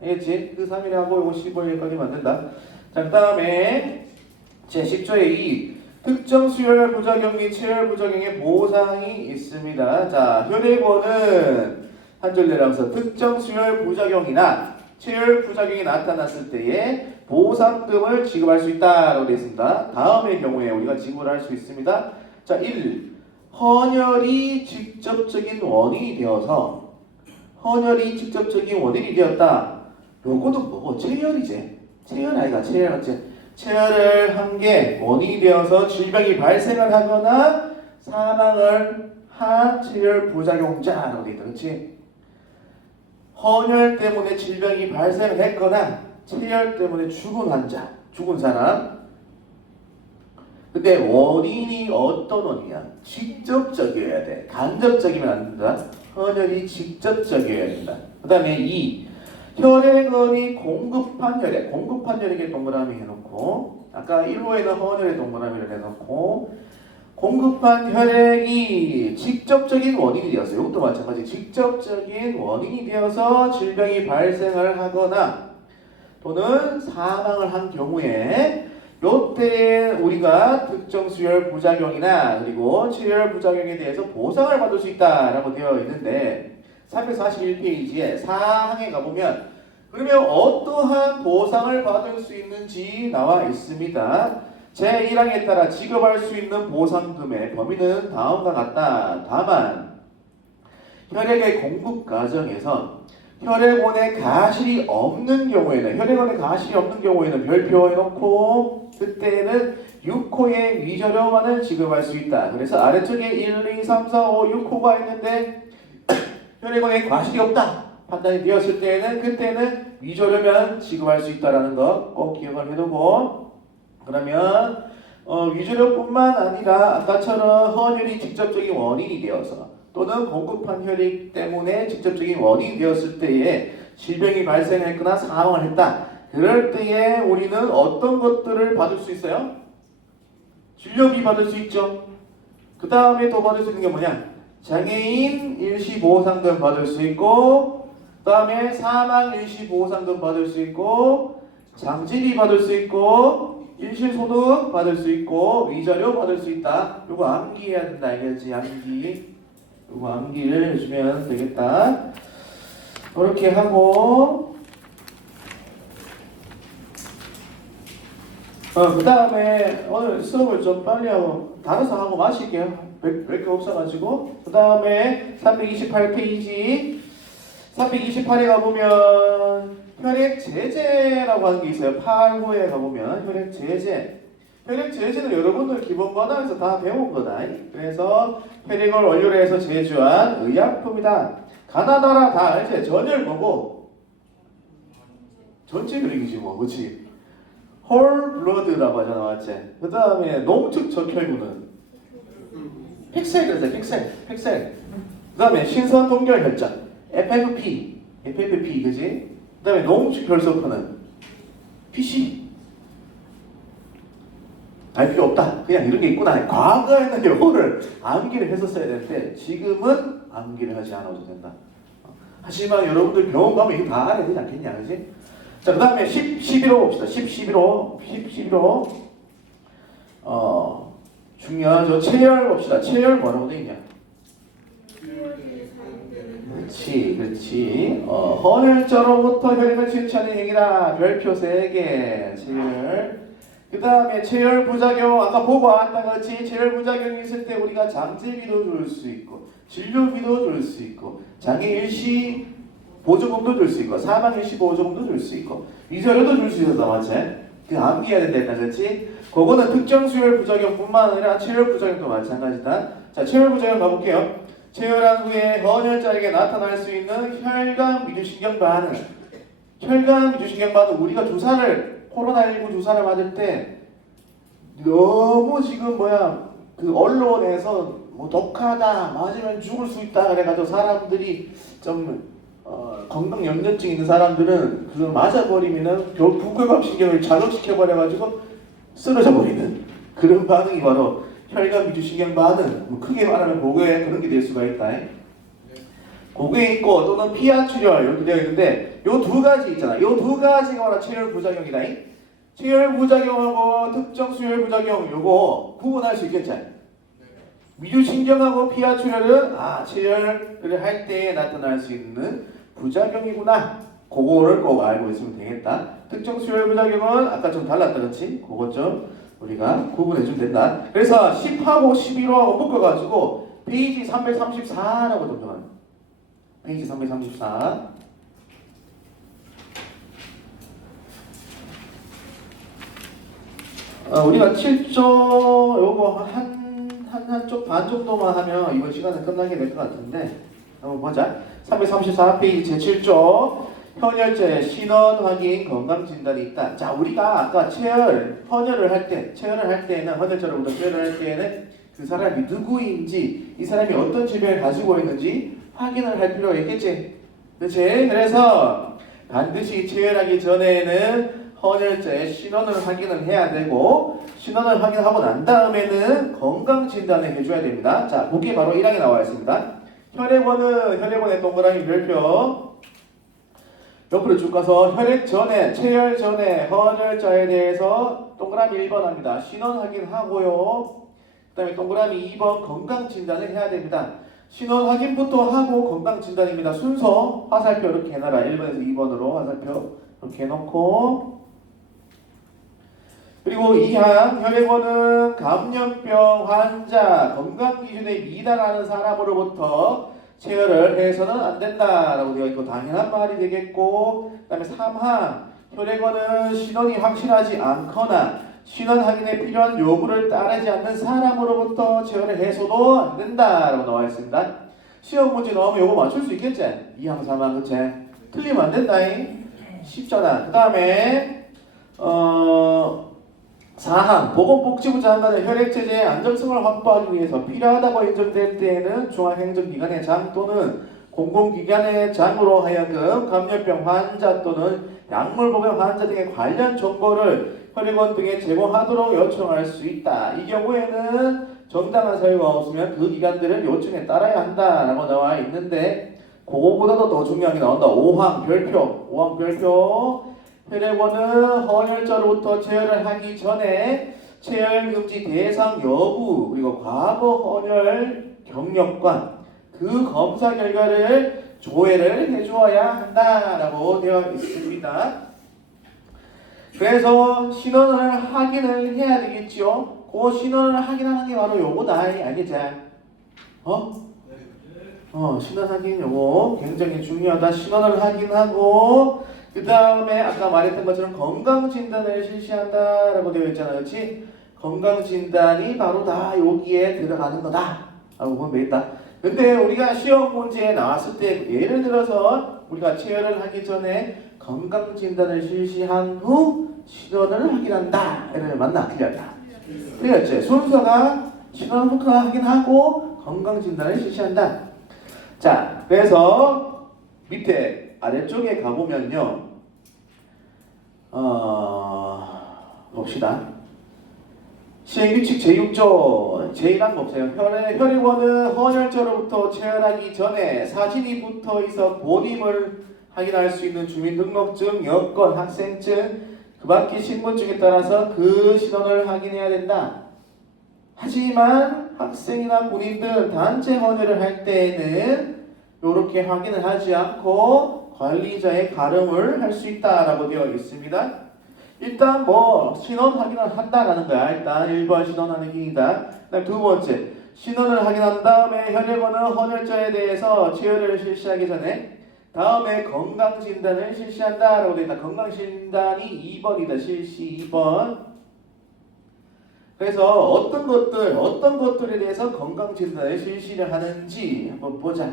알겠지? 그 3일하고 요 15일 헷갈리면 안 된다. 자, 그 다음에 제10조에 이 특정 수혈 부작용 및 체혈 부작용의 보상이 있습니다. 자, 혈액원은 한 줄 내려서 특정 수혈 부작용이나 체혈 부작용이 나타났을 때에 보상금을 지급할 수 있다라고 되어 있습니다. 다음의 경우에 우리가 지급을 할 수 있습니다. 자, 1. 헌혈이 직접적인 원인이 되어서 되었다. 요거는 뭐고? 체혈이지. 체혈 아이가 체혈. 체혈을 한 게 원인이 되어서 질병이 발생을 하거나 사망을 한 체혈 부작용자라고 되어 있다. 그렇지? 헌혈 때문에 질병이 발생을 했거나 체혈 때문에 죽은 환자, 죽은 사람. 근데 원인이 어떤 원인이야? 직접적이어야 돼. 간접적이면 안 된다. 헌혈이 직접적이어야 된다. 그 다음에 2. 혈액원이 공급한 혈액에 동그라미 해놓고 아까 1호에는 헌혈에 동그라미를 해놓고 공급한 혈액이 직접적인 원인이 되었어요. 이것도 마찬가지. 직접적인 원인이 되어서 질병이 발생을 하거나 또는 사망을 한 경우에 요때 우리가 특정 수혈 부작용이나 그리고 치열 부작용에 대해서 보상을 받을 수 있다라고 되어 있는데 341페이지에 사항에 가보면 그러면 어떠한 보상을 받을 수 있는지 나와 있습니다. 제1항에 따라 지급할 수 있는 보상금의 범위는 다음과 같다. 다만 혈액의 공급 과정에서 혈액원에 가실이 없는 경우에는 별표 해놓고 그때는 6호의 위저렴안을 지급할 수 있다. 그래서 아래쪽에 1, 2, 3, 4, 5, 6호가 있는데 혈액원에 과실이 없다 판단이 되었을 때에는 그때는 위저렴안 지급할 수 있다라는 거 꼭 기억을 해두고 그러면 위저렴뿐만 아니라 아까처럼 헌혈이 직접적인 원인이 되어서 또는 공급한 혈액 때문에 직접적인 원인이 되었을 때에 질병이 발생했거나 사망을 했다. 그럴 때에 우리는 어떤 것들을 받을 수 있어요? 진료비 받을 수 있죠. 그 다음에 또 받을 수 있는 게 뭐냐? 장애인 일시보호상금 받을 수 있고, 그 다음에 사망 일시보호상금 받을 수 있고, 장지비 받을 수 있고, 일실소득 받을 수 있고, 위자료 받을 수 있다. 요거 암기해야 된다. 알겠지? 암기. 요거 암기를 해주면 되겠다. 그렇게 하고, 그 다음에 오늘 수업을 좀 빨리 하고 달아서 하고 마실게요. 몇 개 없어가지고. 그 다음에 328페이지 328에 가보면 혈액 제제라고 하는 게 있어요. 8호에 가보면 혈액 제제. 혈액 제제는 여러분들 기본 과정에서 다 배운 거다. 그래서 혈액을 원료로 해서 제조한 의약품이다. 가나다라 다 알지? 전열 뭐고? 전체 혈액이지 뭐, 그렇지? 홀 블러드라고 하잖아, 맞지? 그 다음에 농축 적혈구는 픽셀 그랬어요, 픽셀. 그 다음에 신선 동결 혈장, FFP, 그지? 그 다음에 농축 혈소표는 PC. 알 필요 없다. 그냥 이런 게 있구나. 과거에는 요거를 암기를 했었어야 되는데 지금은 암기를 하지 않아도 된다. 하지만 여러분들 병원 가면 이거 다 알아야 되지 않겠냐, 그지? 자, 그 다음에 11호 봅시다. 11호. 중요하죠. 체열 봅시다. 체열 뭐라고 돼 있냐? 그렇지. 헌혈자로부터 혈액을 채취하는 행위다. 별표 3개. 체열. 그 다음에 체열 부작용. 아까 보고 왔다 같이 체열 부작용이 있을 때 우리가 장제비도 줄 수 있고, 진료비도 줄 수 있고, 장애 일시 보조금도 줄 수 있고, 사망 일시 보조금도 줄 수 있고, 위자료도 줄 수 있었다, 맞지? 그 암기해야 된다, 그렇지? 그거는 특정 수혈 부작용뿐만 아니라 체열 부작용도 마찬가지다. 자, 체열 부작용 가볼게요. 체열한 후에 헌혈자에게 나타날 수 있는 혈관 미주신경 반응. 혈관 미주신경 반응, 우리가 주사를 코로나19 주사를 맞을 때 너무 지금 그 언론에서 뭐 독하다, 맞으면 죽을 수 있다 그래가지고 사람들이 좀 건강 염려증 있는 사람들은 그걸 맞아버리면은 부교감 신경을 자극시켜 버려가지고 쓰러져 버리는 그런 반응이 바로 혈관 미주신경 반응. 뭐 크게 말하면 고교에 그런 게 될 수가 있다. 고교에 있고 또는 피하출혈 이렇게 되어 있는데 요 두 가지 있잖아. 요 두 가지가 바로 체열 부작용이다. 체열 부작용하고 특정 수혈 부작용 요거 구분할 수 있겠지? 미주신경하고 피하출혈은 체열을 할 때 나타날 수 있는 부작용이구나. 그거를 꼭 알고 있으면 되겠다. 특정 수혈 부작용은 아까 좀 달랐다, 그렇지? 그거 좀 우리가 구분해주면 된다. 그래서 10하고 11호하고 묶어가지고 페이지 334라고 정정하는. 페이지 334. 우리가 7조 요거 한쪽 반 정도만 하면 이번 시간은 끝나게 될 것 같은데 한번 보자. 334페이지 제7조 헌혈제 신원 확인 건강 진단이 있다. 자, 우리가 아까 헌혈을 할 때는 헌혈자로부터 체열을 할 때에는 그 사람이 누구인지, 이 사람이 어떤 질병을 가지고 있는지 확인을 할 필요가 있겠지. 그렇지? 그래서 반드시 체열하기 전에는 헌혈자의 신원을 확인을 해야 되고, 신원을 확인하고 난 다음에는 건강 진단을 해줘야 됩니다. 자, 그게 바로 1항에 나와 있습니다. 혈액원의 동그라미 별표 옆으로 쭉 가서 혈액 전에, 체열 전에 헌혈자에 대해서 동그라미 1번 합니다. 신원 확인하고요. 그 다음에 동그라미 2번 건강 진단을 해야 됩니다. 신원 확인부터 하고 건강 진단입니다. 순서 화살표 이렇게 해놔라. 1번에서 2번으로 화살표 이렇게 해놓고, 그리고 2항 혈액원은 감염병 환자 건강 기준에 미달하는 사람으로부터 체열을 해서는 안 된다라고 되어 있고 당연한 말이 되겠고, 그 다음에 3항 혈액원은 신원이 확실하지 않거나 신원 확인에 필요한 요구를 따르지 않는 사람으로부터 체열을 해서도 안 된다라고 나와 있습니다. 시험 문제 나오면 요거 맞출 수 있겠지? 2항 3항 그치? 틀리면 안 된다잉. 쉽잖아. 그 다음에 사항, 보건복지부 장관의 혈액체제의 안정성을 확보하기 위해서 필요하다고 인정될 때에는 중앙행정기관의 장 또는 공공기관의 장으로 하여금 감염병 환자 또는 약물복용 환자 등의 관련 정보를 혈액원 등에 제공하도록 요청할 수 있다. 이 경우에는 정당한 사유가 없으면 그 기관들은 요청에 따라야 한다라고 나와 있는데 그거보다도 더 중요한 게 나온다. 5항 별표. 혈액원은 헌혈자로부터 체혈을 하기 전에 체혈 금지 대상 여부 그리고 과거 헌혈 경력관 그 검사 결과를 조회를 해주어야 한다라고 되어 있습니다. 그래서 신원을 확인을 해야 되겠죠. 그 신원을 확인하는 게 바로 요거다. 알겠지? 신원 확인 요거 굉장히 중요하다. 신원을 확인하고 그 다음에 아까 말했던 것처럼 건강진단을 실시한다라고 되어 있잖아. 그렇지? 건강진단이 바로 다 여기에 들어가는 거다 라고 보면 되겠다. 근데 우리가 시험 문제에 나왔을 때 예를 들어서 우리가 체열을 하기 전에 건강진단을 실시한 후 신원을 확인한다. 이를 맞나? 틀렸다. 틀렸지? 순서가 신원을 확인하고 건강진단을 실시한다. 자, 그래서 밑에 아래쪽에 가보면요. 봅시다. 시행규칙 제6조 제1항 보세요. 혈액원은 헌혈자로부터 체혈하기 전에 사진이 붙어 있어 본임을 확인할 수 있는 주민등록증, 여권, 학생증, 그 밖의 신분증에 따라서 그 신원을 확인해야 된다. 하지만 학생이나 군인 등 단체 헌혈을 할 때에는 이렇게 확인을 하지 않고 관리자의 가름을 할 수 있다라고 되어 있습니다. 일단 신원 확인을 한다라는 거야. 일단 1번 신원하는 기이다. 그다음 두 번째 신원을 확인한 다음에 혈액원은 헌혈자에 대해서 체혈을 실시하기 전에 다음에 건강진단을 실시한다라고 되어 있다. 건강진단이 2번이다. 실시 2번. 그래서 어떤 것들에 대해서 건강진단을 실시를 하는지 한번 보자.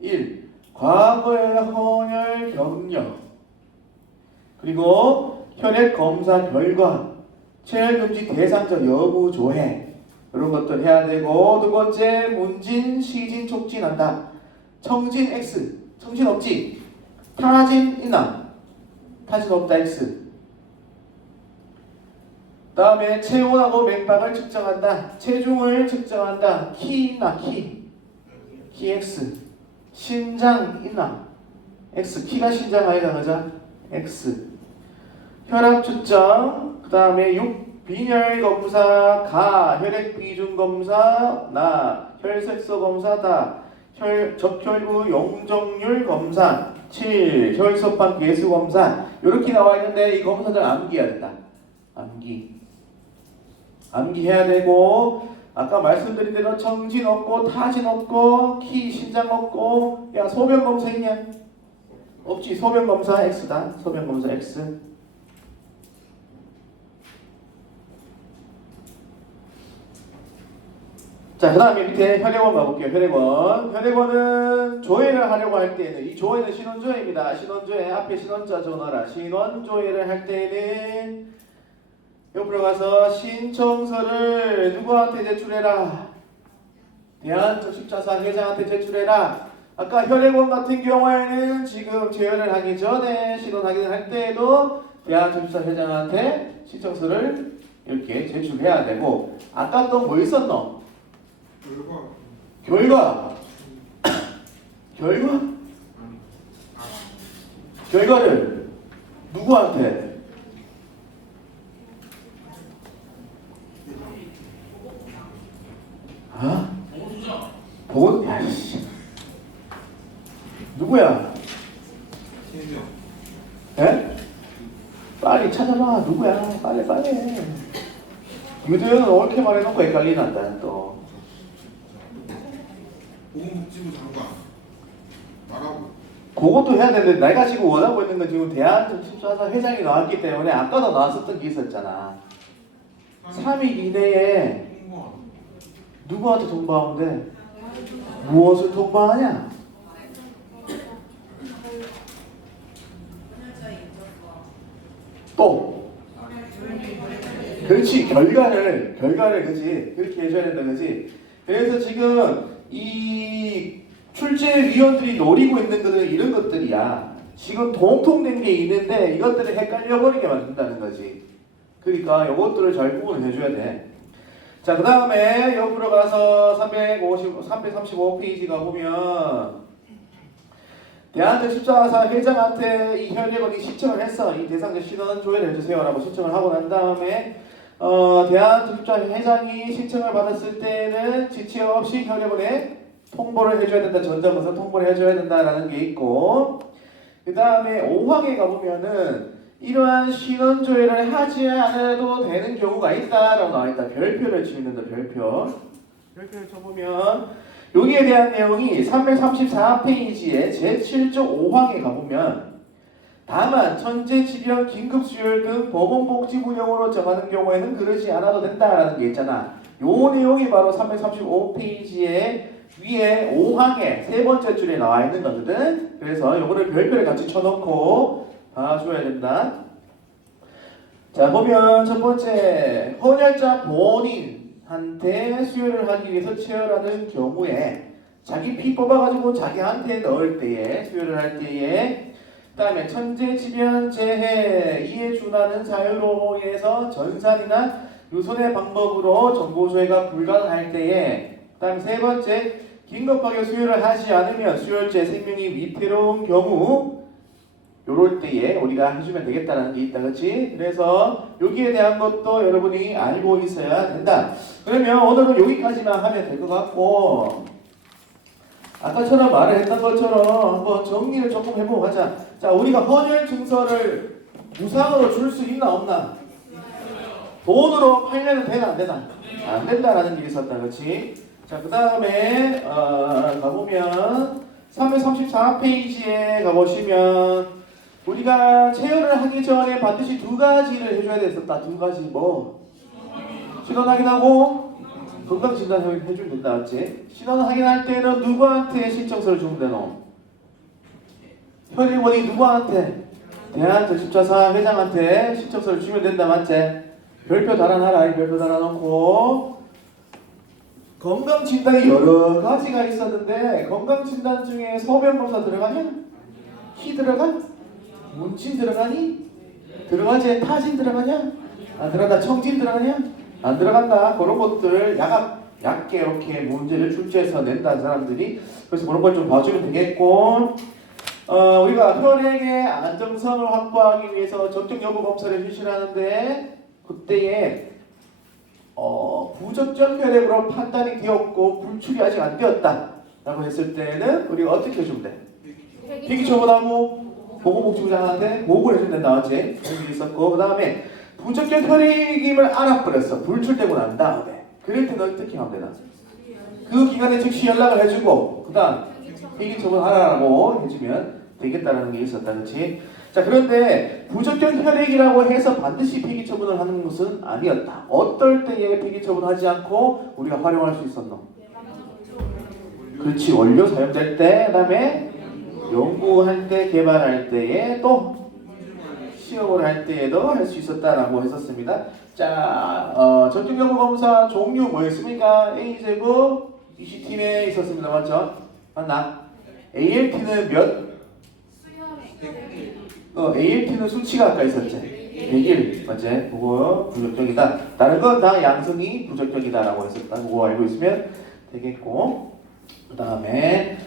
1. 과거의 헌혈 경력 그리고 혈액 검사 결과 체혈 금지 대상자 여부 조회 이런 것들 해야 되고 두 번째 문진, 시진, 촉진한다. 청진 X, 청진 없지. 타진 있나? 타진 없다 X. 다음에 체온하고 맥박을 측정한다. 체중을 측정한다. 키 있나? 키 X. 신장 있나? X. 키가 신장 아이가 그자? X. 혈압 측정. 그 다음에 6. 빈혈 검사 가. 혈액 비중 검사 나. 혈색소 검사 다. 적혈구 용적률 검사 7. 혈소판 괴수 검사 이렇게 나와 있는데 이 검사들 암기해야 된다. 암기해야 되고 아까 말씀드린 대로 청진 없고 타진 없고 키 신장 없고 야 소변 검사 있냐? 없지. 소변 검사 X다. 소변 검사 X. 자, 그 다음에 밑에 혈액원 가볼게요. 혈액원은 조회를 하려고 할 때는 이 조회는 신원조회입니다. 신원조회 앞에 신원자 전화라. 신원조회를 할 때는 옆으로 가서 신청서를 누구한테 제출해라? 대한적십자사 회장한테 제출해라. 아까 혈액원 같은 경우에는 지금 제혈을 하기 전에 신원 확인을 할 때에도 대한적십자사 회장한테 신청서를 이렇게 제출해야 되고 아까 또 뭐 있었노? 결과를 누구한테? 보고 야씨 누구야? 에? 빨리 찾아봐. 누구야? 빨리. 유도현은 옳게 말해놓고 헷갈리난다 또. 보건복지부 장관 말하고 그것도 해야 되는데 내가 지금 원하고 있는 건 지금 대한적십자사 회장이 나왔기 때문에 아까도 나왔었던 게 있었잖아. 3일 이내에 누구한테 통보하면 돼? 무엇을 통보하냐? 또 그렇지. 결과를 그지 그렇게 해줘야 된다 그지. 그래서 지금 이 출제위원들이 노리고 있는 것은 이런 것들이야. 지금 동통된 게 있는데 이것들을 헷갈려 버리게 만든다는 거지. 그러니까 이것들을 잘 구분을 해줘야 돼. 자, 그 다음에 옆으로 가서 335페이지가 보면 대한특집자사 회장한테 이 현역원이 신청을 했어. 이 대상자 신원 조회를 해주세요 라고 신청을 하고 난 다음에 대한특집자 회장이 신청을 받았을 때는 지체 없이 현역원에 통보를 해줘야 된다. 전자문서 통보를 해줘야 된다라는 게 있고, 그 다음에 5항에 가보면은 이러한 신원 조회를 하지 않아도 되는 경우가 있다라고 나와있다. 별표를 치면 된다. 별표를 쳐보면 여기에 대한 내용이 334페이지에 제7조 5항에 가보면 다만 천재지변 긴급수혈 등 보건복지부용으로 정하는 경우에는 그러지 않아도 된다라는 게 있잖아. 요 내용이 바로 335페이지에 위에 5항에 세 번째 줄에 나와 있는 거거든. 그래서 요거를 별표를 같이 쳐놓고 봐줘야 된다. 자, 보면 첫 번째, 헌혈자 본인한테 수혈을 하기 위해서 치열하는 경우에 자기 피 뽑아가지고 자기한테 넣을 때에 수혈을 할 때에, 그 다음에 천재지변재해 이에 준하는 사유로 인해서 전산이나 유선의 방법으로 정보조회가 불가능할 때에, 그 다음 세 번째, 긴급하게 수혈을 하지 않으면 수혈제 생명이 위태로운 경우 요럴 때에 우리가 해주면 되겠다는 게 있다. 그렇지? 그래서 여기에 대한 것도 여러분이 알고 있어야 된다. 그러면 오늘은 여기까지만 하면 될 것 같고, 아까처럼 말을 했던 것처럼 한번 정리를 조금 해보고 가자. 자, 우리가 헌혈 증서를 무상으로 줄 수 있나 없나? 돈으로 팔려면 되나 안 되나? 안 된다라는 게 있었다. 그렇지? 자, 그 다음에 가보면 334페이지에 가보시면 우리가 체열을 하기 전에 반드시 두 가지를 해줘야 됐었다. 두 가지 뭐? 신원 확인하고 건강진단 해주면 된다. 맞지? 신원 확인할 때는 누구한테 신청서를 주면 되노? 혈액원이 누구한테? 대한특집자사 회장한테 신청서를 주면 된다. 맞지? 별표 달아놔라. 별표 달아놓고, 건강진단이 여러 가지가 있었는데 건강진단 중에 소변검사 들어가냐? 키 들어가? 문진 들어가니? 들어가지? 타진 들어가냐? 안 들어간다. 청진 들어가냐? 안 들어간다. 그런 것들 얇게 이렇게 문제를 출제해서 낸다는 사람들이. 그래서 그런 걸 좀 봐주면 되겠고, 우리가 혈액의 안정성을 확보하기 위해서 적정 여부 검사를 실시하는데 그때에 부적정 혈액으로 판단이 되었고 불출이 아직 안 되었다 라고 했을 때는 우리가 어떻게 해주면 돼? 필기처분하고 보건복지부장한테 보고를 해주면 된다. 맞지? 그런 게 있었고, 그 다음에 부적정 혈액임을 알아버렸어. 불출되고 난 다음에 그럴 때는 어떻게 하면 되나? 그 기간에 즉시 연락을 해주고 그 다음 필기처분하라고 해주면 되겠다라는 게 있었다. 그렇지? 자, 그런데 부적정 혈액이라고 해서 반드시 폐기처분을 하는 것은 아니었다. 어떨 때에 폐기처분하지 않고 우리가 활용할 수 있었노? 그렇지. 원료 사용될 때, 그 다음에 연구할 때, 개발할 때에, 또 시험을 할 때에도 할 수 있었다라고 했었습니다. 자, 적정 여부 검사 종류 뭐였습니까? A제곱 EC팀에 있었습니다. 맞죠? 맞나? ALT는 몇? ALT는 수치가 아까 있었지. 100일 맞지? 그거 부적격이다. 다른 건 다 양성이 부적격이다라고 했었다. 그거 알고 있으면 되겠고, 그 다음에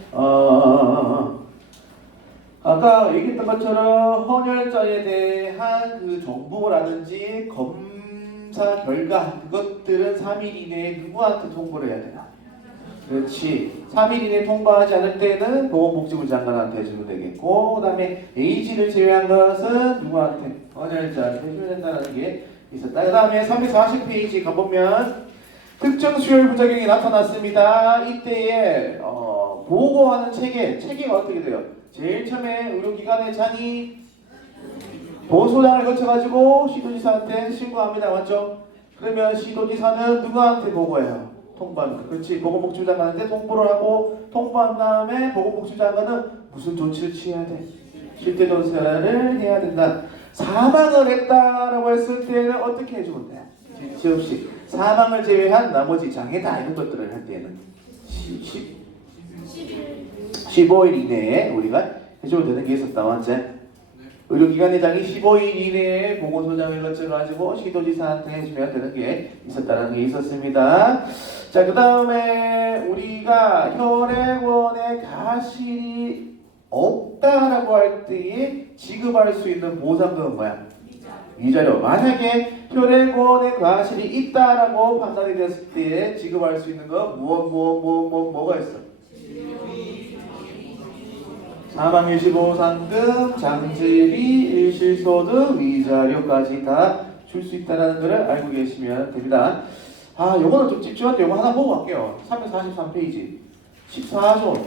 아까 얘기했던 것처럼 헌혈자에 대한 그 정보라든지 검사 결과 그것들은 3일 이내에 누구한테 통보를 해야 되나? 그렇지. 3일 이내에 통보하지 않을 때는 보건복지부 장관한테 해주면 되겠고, 그 다음에 A지를 제외한 것은 누구한테? 헌혈자한테 해줘야 된다는 게 있었다. 그 다음에 340페이지 가보면 특정 수혈 부작용이 나타났습니다. 이때에 보고하는 체계가 어떻게 돼요? 제일 처음에 의료기관의 장이 보건소장을 거쳐가지고 시도지사한테 신고합니다. 맞죠? 그러면 시도지사는 누구한테 보고해요? 통보합니다. 그렇지. 보건복지부 장관한테 통보를 하고, 통보한 다음에 보건복지부 장관은 무슨 조치를 취해야 돼? 실태조사를 해야 된다. 사망을 했다라고 했을 때는 어떻게 해주면 돼? 시업식. 사망을 제외한 나머지 장애다 이런 것들을 할 때는 15일 이내에 우리가 해줘도 되는 게 있었다. 맞지? 의료기관 회장이 15일 이내에 보건소장을 거쳐가지고 시도지사한테 해주면 되는 게 있었다는 게 있었습니다. 자, 그 다음에 우리가 혈액원에 가실이 없다라고 할 때에 지급할 수 있는 보상금은 뭐야? 위자료. 만약에 혈액원에 과실이 있다라고 판단이 됐을 때 지급할 수 있는 거 뭐가 있어? 사망 일시보상금, 장제비, 일실소득, 위자료까지 다 줄 수 있다는 것을 알고 계시면 됩니다. 아, 요거는 좀 집중한데 요거 하나 보고 갈게요. 343페이지 14조.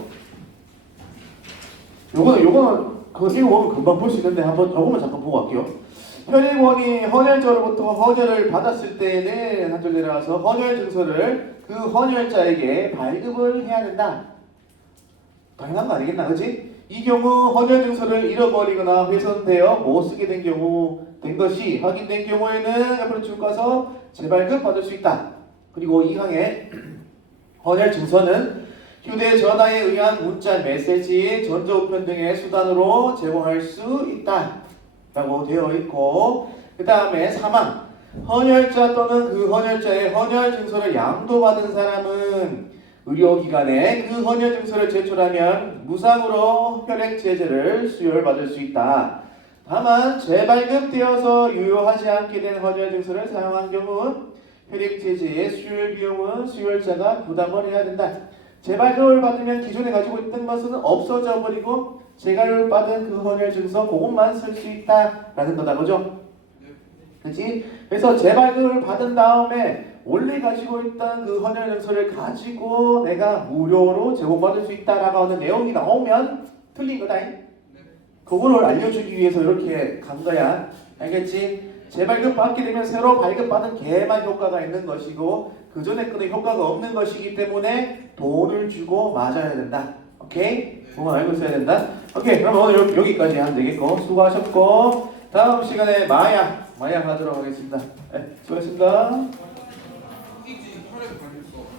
요거는 그 읽어보면 금방 볼 수 있는데 한번 요거만 잠깐 보고 갈게요. 혈액원이 헌혈자로부터 헌혈을 받았을 때에는 한 줄 내려가서 헌혈 증서를 그 헌혈자에게 발급을 해야 된다. 당연한 거 아니겠나, 그렇지? 이 경우 헌혈 증서를 잃어버리거나 훼손되어 못 쓰게 된 경우 된 것이 확인된 경우에는 옆으로 쭉 가서 재발급 받을 수 있다. 그리고 2항에 헌혈 증서는 휴대전화에 의한 문자, 메시지, 전자우편 등의 수단으로 제공할 수 있다 라고 되어 있고, 그 다음에 사망 헌혈자 또는 그 헌혈자의 헌혈 증서를 양도받은 사람은 의료기관에 그 헌혈 증서를 제출하면 무상으로 혈액 제제를 수혈받을 수 있다. 다만 재발급되어서 유효하지 않게 된 헌혈 증서를 사용한 경우 혈액 제제의 수혈 비용은 수혈자가 부담을 해야 된다. 재발급을 받으면 기존에 가지고 있던 것은 없어져 버리고 재발급을 받은 그 헌혈 증서 그것만 쓸 수 있다라는 거다, 그죠? 그렇지? 그래서 재발급을 받은 다음에 원래 가지고 있던 그 헌혈 증서를 가지고 내가 무료로 제공받을 수 있다라고 하는 내용이 나오면 틀린 거다. 그거를 알려주기 위해서 이렇게 간 거야. 알겠지? 재발급 받게 되면 새로 발급받은 개만 효과가 있는 것이고 그 전에 거는 효과가 없는 것이기 때문에 돈을 주고 맞아야 된다. 오케이? 그건 알고 있어야 된다. 오케이, 그럼 오늘 여기까지 하면 되겠고 수고하셨고 다음 시간에 마약 하도록 하겠습니다. 네, 수고하셨습니다.